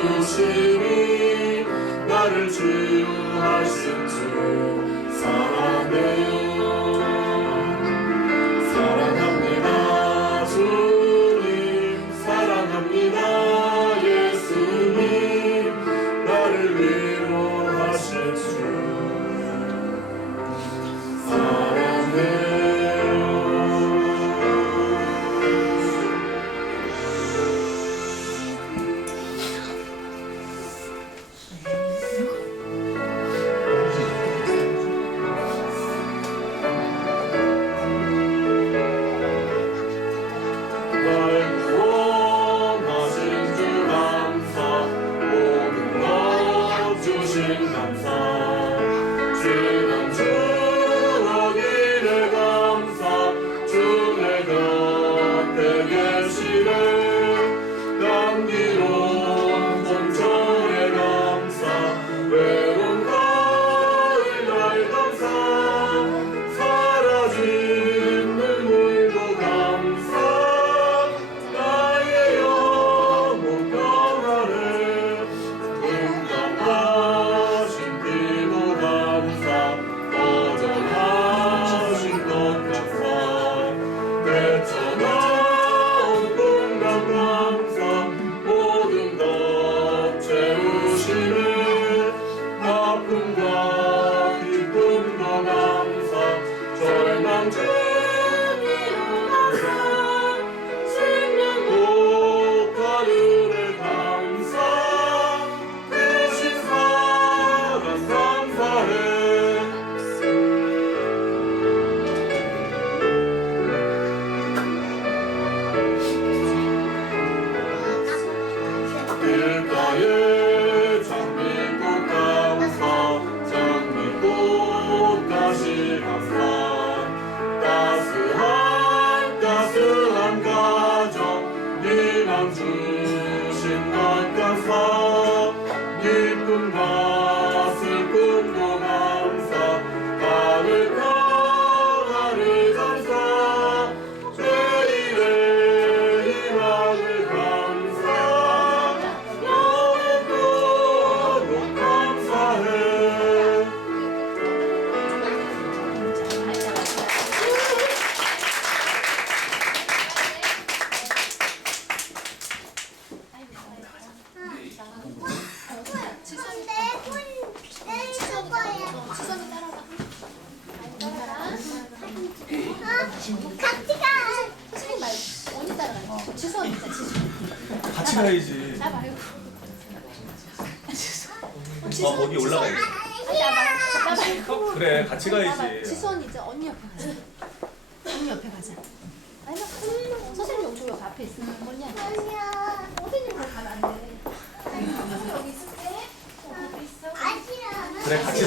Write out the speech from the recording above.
주시니 나를 치유하신 주 사랑해요. 살아야지. 나 말고. 아 거기 올라가. 나 말고. 그래 같이 가야지. 지수언 이제 언니 옆에 가자. 언니 옆에 가자. 아니 나 선생님 엄청 옆 앞에 있어. 언니한테. 가자. 선생님 거기 가면 안 돼. 그래 같이